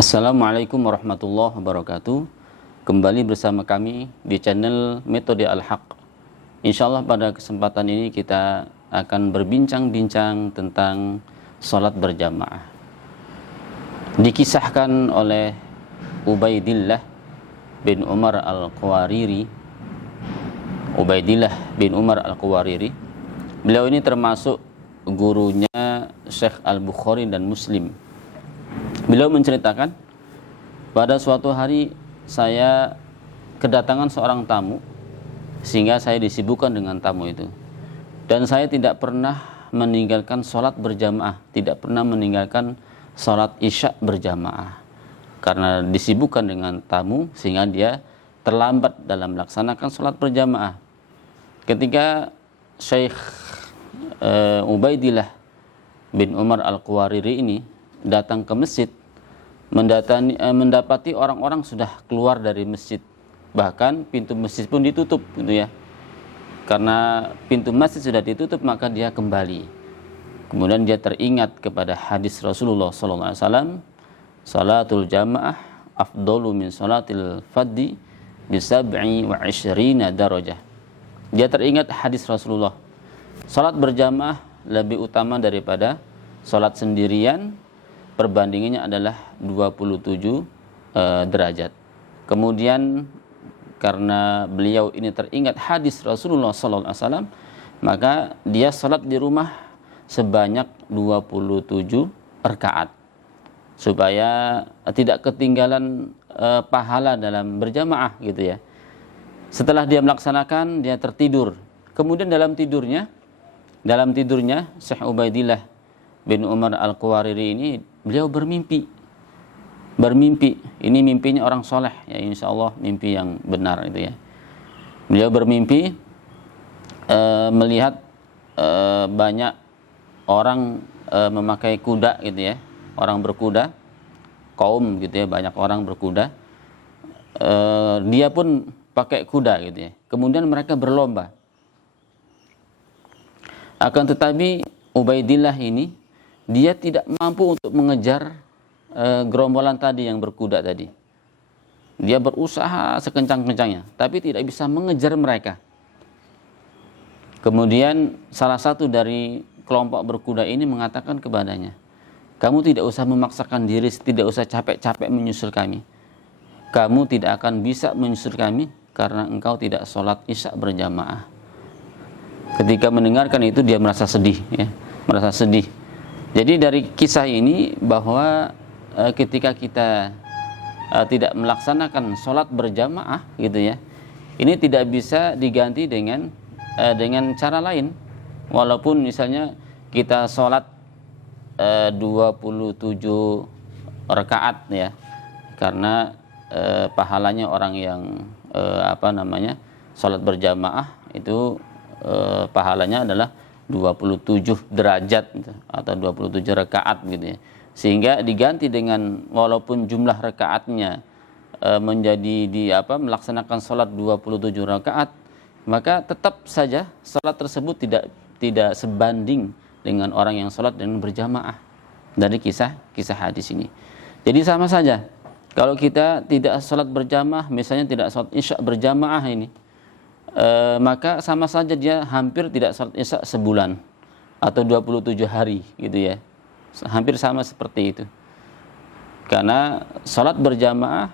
Assalamualaikum warahmatullahi wabarakatuh. Kembali bersama kami di channel Metode Al-Haq. Insyaallah pada kesempatan ini kita akan berbincang-bincang tentang salat berjamaah. Dikisahkan oleh Ubaidillah bin Umar Al-Qawariri. Ubaidillah bin Umar Al-Qawariri. Beliau ini termasuk gurunya Syekh Al-Bukhari dan Muslim. Beliau menceritakan, pada suatu hari saya kedatangan seorang tamu, sehingga saya disibukkan dengan tamu itu. Dan saya tidak pernah meninggalkan sholat berjamaah, tidak pernah meninggalkan sholat isya berjamaah. Karena disibukkan dengan tamu, sehingga dia terlambat dalam melaksanakan sholat berjamaah. Ketika Syekh Ubaidillah bin Umar Al-Qawariri ini datang ke masjid, mendapati orang-orang sudah keluar dari masjid, bahkan pintu masjid pun ditutup, gitu ya. Karena pintu masjid sudah ditutup, maka dia kembali. Kemudian dia teringat kepada hadis Rasulullah SAW, salatul jamaah afdalu min salatil fadhi bisab'i wa ishrina darajah. Dia teringat hadis Rasulullah, salat berjamaah lebih utama daripada salat sendirian, perbandingannya adalah 27 derajat. Kemudian karena beliau ini teringat hadis Rasulullah SAW, maka dia salat di rumah sebanyak 27 rakaat supaya tidak ketinggalan pahala dalam berjamaah, gitu ya. Setelah dia melaksanakan, dia tertidur. Kemudian dalam tidurnya Syekh Ubaidillah bin Umar Al-Qawariri ini beliau bermimpi. Ini mimpinya orang soleh, ya, insya Allah mimpi yang benar itu ya. Beliau bermimpi melihat banyak orang memakai kuda, gitu ya, orang berkuda, kaum, gitu ya, banyak orang berkuda. Dia pun pakai kuda, gitu ya. Kemudian mereka berlomba. Akan tetapi Ubaidillah ini dia tidak mampu untuk mengejar gerombolan tadi yang berkuda tadi. Dia berusaha sekencang-kencangnya, tapi tidak bisa mengejar mereka. Kemudian salah satu dari kelompok berkuda ini mengatakan kepadanya, kamu tidak usah memaksakan diri, tidak usah capek-capek menyusul kami. Kamu tidak akan bisa menyusul kami karena engkau tidak sholat isya berjamaah. Ketika mendengarkan itu dia merasa sedih, ya, merasa sedih. Jadi dari kisah ini bahwa ketika kita tidak melaksanakan sholat berjamaah, gitu ya, ini tidak bisa diganti dengan cara lain. Walaupun misalnya kita sholat 27 rakaat, ya, karena pahalanya orang yang sholat berjamaah itu pahalanya adalah 27 derajat atau 27 rakaat, gitu ya. Sehingga diganti dengan, walaupun jumlah rakaatnya melaksanakan salat 27 rakaat, maka tetap saja salat tersebut tidak sebanding dengan orang yang salat dengan berjamaah. Dari kisah hadis ini. Jadi sama saja kalau kita tidak salat berjamaah, misalnya tidak salat isya berjamaah ini, maka sama saja dia hampir tidak salat isya sebulan atau 27 hari, gitu ya. Hampir sama seperti itu. Karena salat berjamaah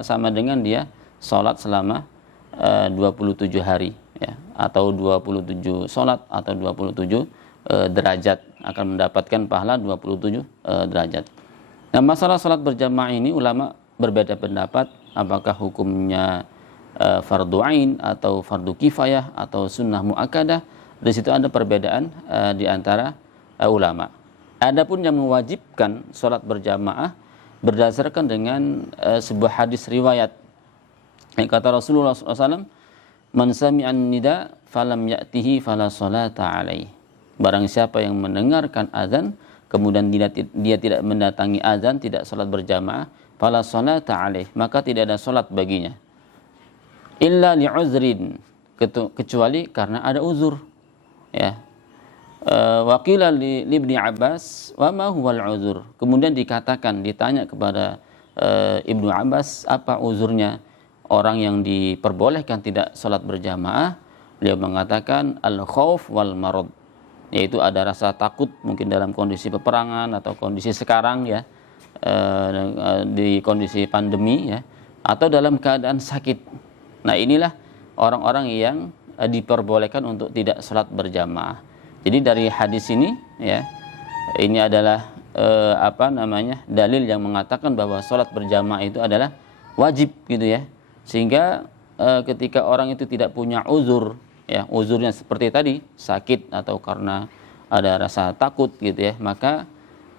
sama dengan dia salat selama 27 hari, ya, atau 27 salat atau 27 derajat, akan mendapatkan pahala 27 derajat. Nah, masalah salat berjamaah ini ulama berbeda pendapat apakah hukumnya fardu ain atau fardu kifayah atau sunnah muakkadah. Di situ ada perbedaan di antara ulama. Adapun yang mewajibkan salat berjamaah berdasarkan dengan sebuah hadis riwayat. Kata Rasulullah SAW, man sami'an nida falam ya'tihi fala salata alaih. Barang siapa yang mendengarkan azan kemudian dia tidak mendatangi azan, tidak salat berjamaah, fala salata alaih, maka tidak ada salat baginya. Illa li'uzrin, kecuali karena ada uzur, ya. Waqila li Ibni Abbas wa ma huwal uzur. Kemudian ditanya kepada Ibnu Abbas, apa uzurnya orang yang diperbolehkan tidak sholat berjamaah? Beliau mengatakan al-khauf wal marad, yaitu ada rasa takut mungkin dalam kondisi peperangan atau kondisi sekarang ya, di kondisi pandemi ya, atau dalam keadaan sakit. Nah, inilah orang-orang yang diperbolehkan untuk tidak sholat berjamaah. Jadi dari hadis ini ya, ini adalah dalil yang mengatakan bahwa sholat berjamaah itu adalah wajib gitu ya. Sehingga ketika orang itu tidak punya uzur ya, uzurnya seperti tadi sakit atau karena ada rasa takut gitu ya, maka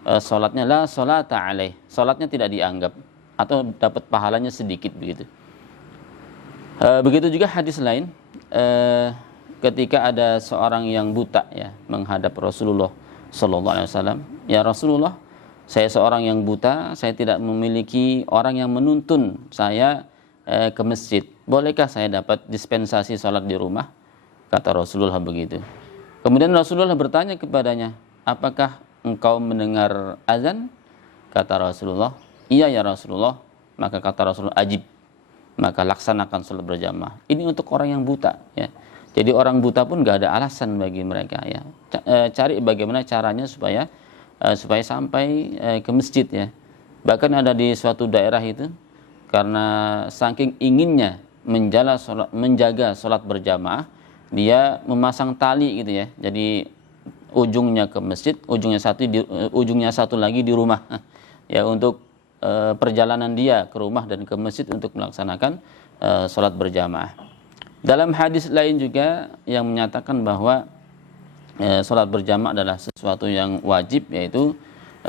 sholatnya la sholata alaih, sholatnya tidak dianggap atau dapat pahalanya sedikit begitu. Begitu juga hadis lain, ketika ada seorang yang buta ya menghadap Rasulullah Sallallahu Alaihi Wasallam, ya Rasulullah, saya seorang yang buta, saya tidak memiliki orang yang menuntun saya ke masjid, bolehkah saya dapat dispensasi sholat di rumah? Kata Rasulullah begitu. Kemudian Rasulullah bertanya kepadanya, apakah engkau mendengar azan? Kata Rasulullah, iya ya Rasulullah. Maka kata Rasulullah, ajib, maka laksanakan sholat berjamaah. Ini untuk orang yang buta ya. Jadi orang buta pun gak ada alasan bagi mereka ya. Cari bagaimana caranya supaya sampai ke masjid ya. Bahkan ada di suatu daerah itu, karena saking inginnya menjaga sholat berjamaah, dia memasang tali gitu ya. Jadi ujungnya ke masjid, ujungnya satu lagi di rumah ya, untuk perjalanan dia ke rumah dan ke masjid untuk melaksanakan sholat berjamaah. Dalam hadis lain juga yang menyatakan bahwa sholat berjamaah adalah sesuatu yang wajib, yaitu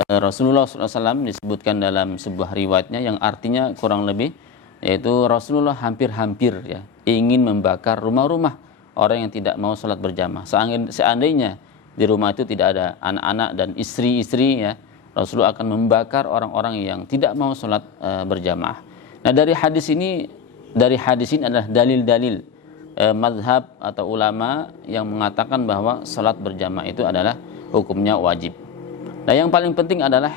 Rasulullah SAW disebutkan dalam sebuah riwayatnya yang artinya kurang lebih, yaitu Rasulullah hampir-hampir ya ingin membakar rumah-rumah orang yang tidak mau sholat berjamaah. Seandainya di rumah itu tidak ada anak-anak dan istri-istri ya, Rasulullah akan membakar orang-orang yang tidak mau sholat berjamaah. Nah, dari hadis ini adalah dalil-dalil mazhab atau ulama yang mengatakan bahwa sholat berjamaah itu adalah hukumnya wajib. Nah, yang paling penting adalah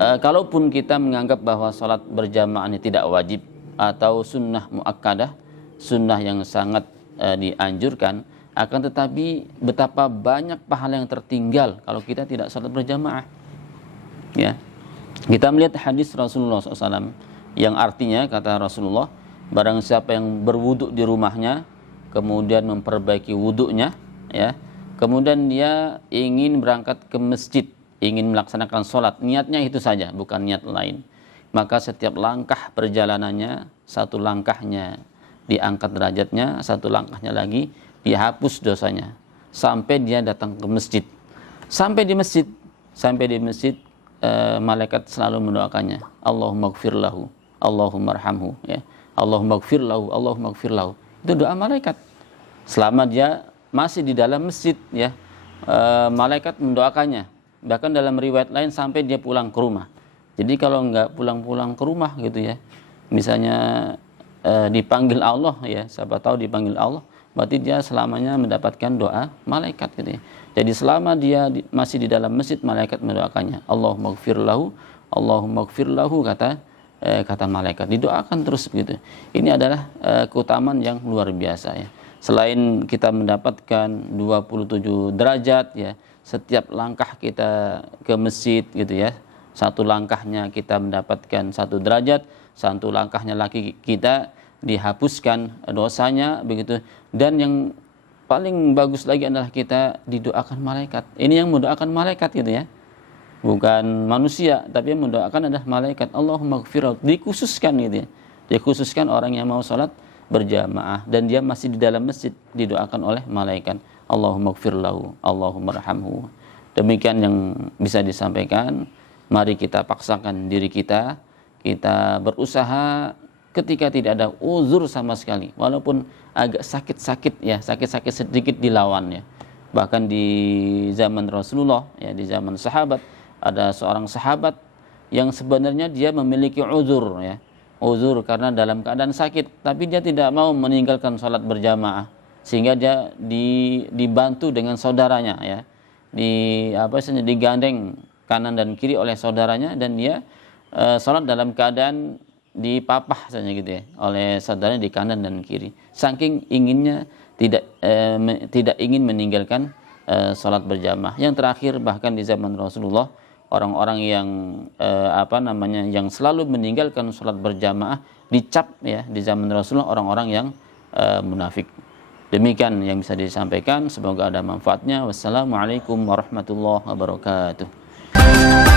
kalaupun kita menganggap bahwa sholat berjamaah ini tidak wajib atau sunnah muakkadah, sunnah yang sangat dianjurkan, akan tetapi betapa banyak pahala yang tertinggal kalau kita tidak sholat berjamaah ya. Kita melihat hadis Rasulullah SAW yang artinya, kata Rasulullah, barang siapa yang berwudu di rumahnya, kemudian memperbaiki wudunya ya, kemudian dia ingin berangkat ke masjid, ingin melaksanakan sholat, niatnya itu saja, bukan niat lain, maka setiap langkah perjalanannya, satu langkahnya diangkat derajatnya, satu langkahnya lagi dihapus dosanya, sampai dia datang ke masjid. Sampai di masjid malaikat selalu mendoakannya, Allahumma gfir lahu, Allahumma arhamhu ya, Allahumma gfir lahu, Allahumma gfir lahu. Itu doa malaikat selama dia masih di dalam masjid ya. Malaikat mendoakannya, bahkan dalam riwayat lain sampai dia pulang ke rumah. Jadi kalau nggak pulang-pulang ke rumah gitu ya, misalnya dipanggil Allah ya, siapa tahu dipanggil Allah, berarti dia selamanya mendapatkan doa malaikat gitu ya. Jadi selama dia masih di dalam masjid, malaikat mendoakannya, Allahumma gfir lahu, Allahumma gfir lahu, kata malaikat, didoakan terus begitu. Ini adalah keutamaan yang luar biasa ya. Selain kita mendapatkan 27 derajat ya, setiap langkah kita ke masjid gitu ya, satu langkahnya kita mendapatkan 1 derajat, satu langkahnya lagi kita dihapuskan dosanya begitu. Dan yang paling bagus lagi adalah kita didoakan malaikat. Ini yang mendoakan malaikat gitu ya, bukan manusia, tapi yang mendoakan adalah malaikat. Allahumma gfirlahu, dikhususkan gitu ya, dikhususkan orang yang mau sholat berjamaah dan dia masih di dalam masjid, didoakan oleh malaikat, Allahumma gfirlahu, Allahumma arhamhu. Demikian yang bisa disampaikan. Mari kita paksakan diri kita berusaha ketika tidak ada uzur sama sekali, walaupun agak sakit-sakit ya, sakit-sakit sedikit dilawan ya. Bahkan di zaman Rasulullah ya, di zaman sahabat, ada seorang sahabat yang sebenarnya dia memiliki uzur ya, uzur karena dalam keadaan sakit, tapi dia tidak mau meninggalkan sholat berjamaah, sehingga dia dibantu dengan saudaranya ya, digandeng kanan dan kiri oleh saudaranya, dan dia salat dalam keadaan dipapah saja gitu ya oleh saudaranya di kanan dan kiri, saking inginnya tidak ingin meninggalkan salat berjamaah. Yang terakhir bahkan di zaman Rasulullah, orang-orang yang yang selalu meninggalkan salat berjamaah dicap ya di zaman Rasulullah orang-orang yang munafik. Demikian yang bisa disampaikan, semoga ada manfaatnya. Wassalamualaikum warahmatullahi wabarakatuh.